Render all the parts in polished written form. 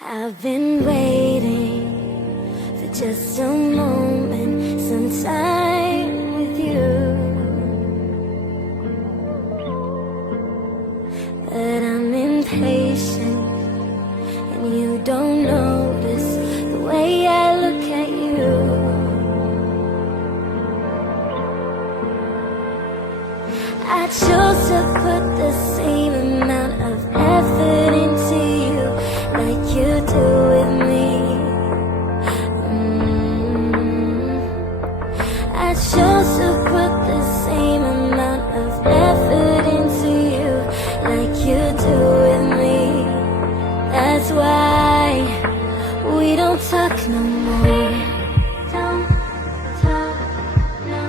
I've been waiting for just a moment, some time with you, but I'm impatient and you don't notice the way I look at you. I chose to put the same amount of effort into you like you do with me. I chose to put the same amount of effort into you like you do with me. That's why we don't talk no more. Don't talk, no.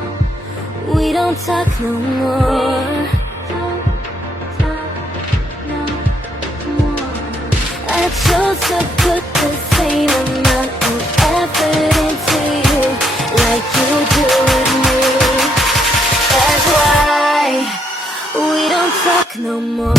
We don't talk no more. I chose to put the same amount of effort into you like you do with me. That's why we don't talk no more.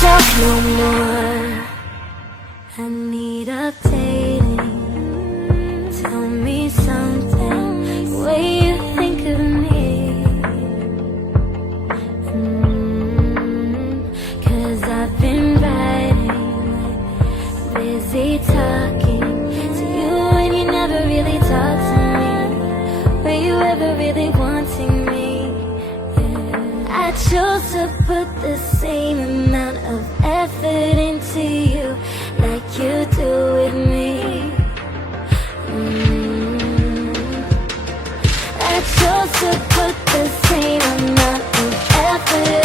Talk no more. I need updating. Tell me something, the way you think of me. 'Cause I've been writing, busy talking to you, and you never really talk to me. Were you ever really wanting me? I chose to put the same amount of effort into you like you do with me. I chose to put the same amount of effort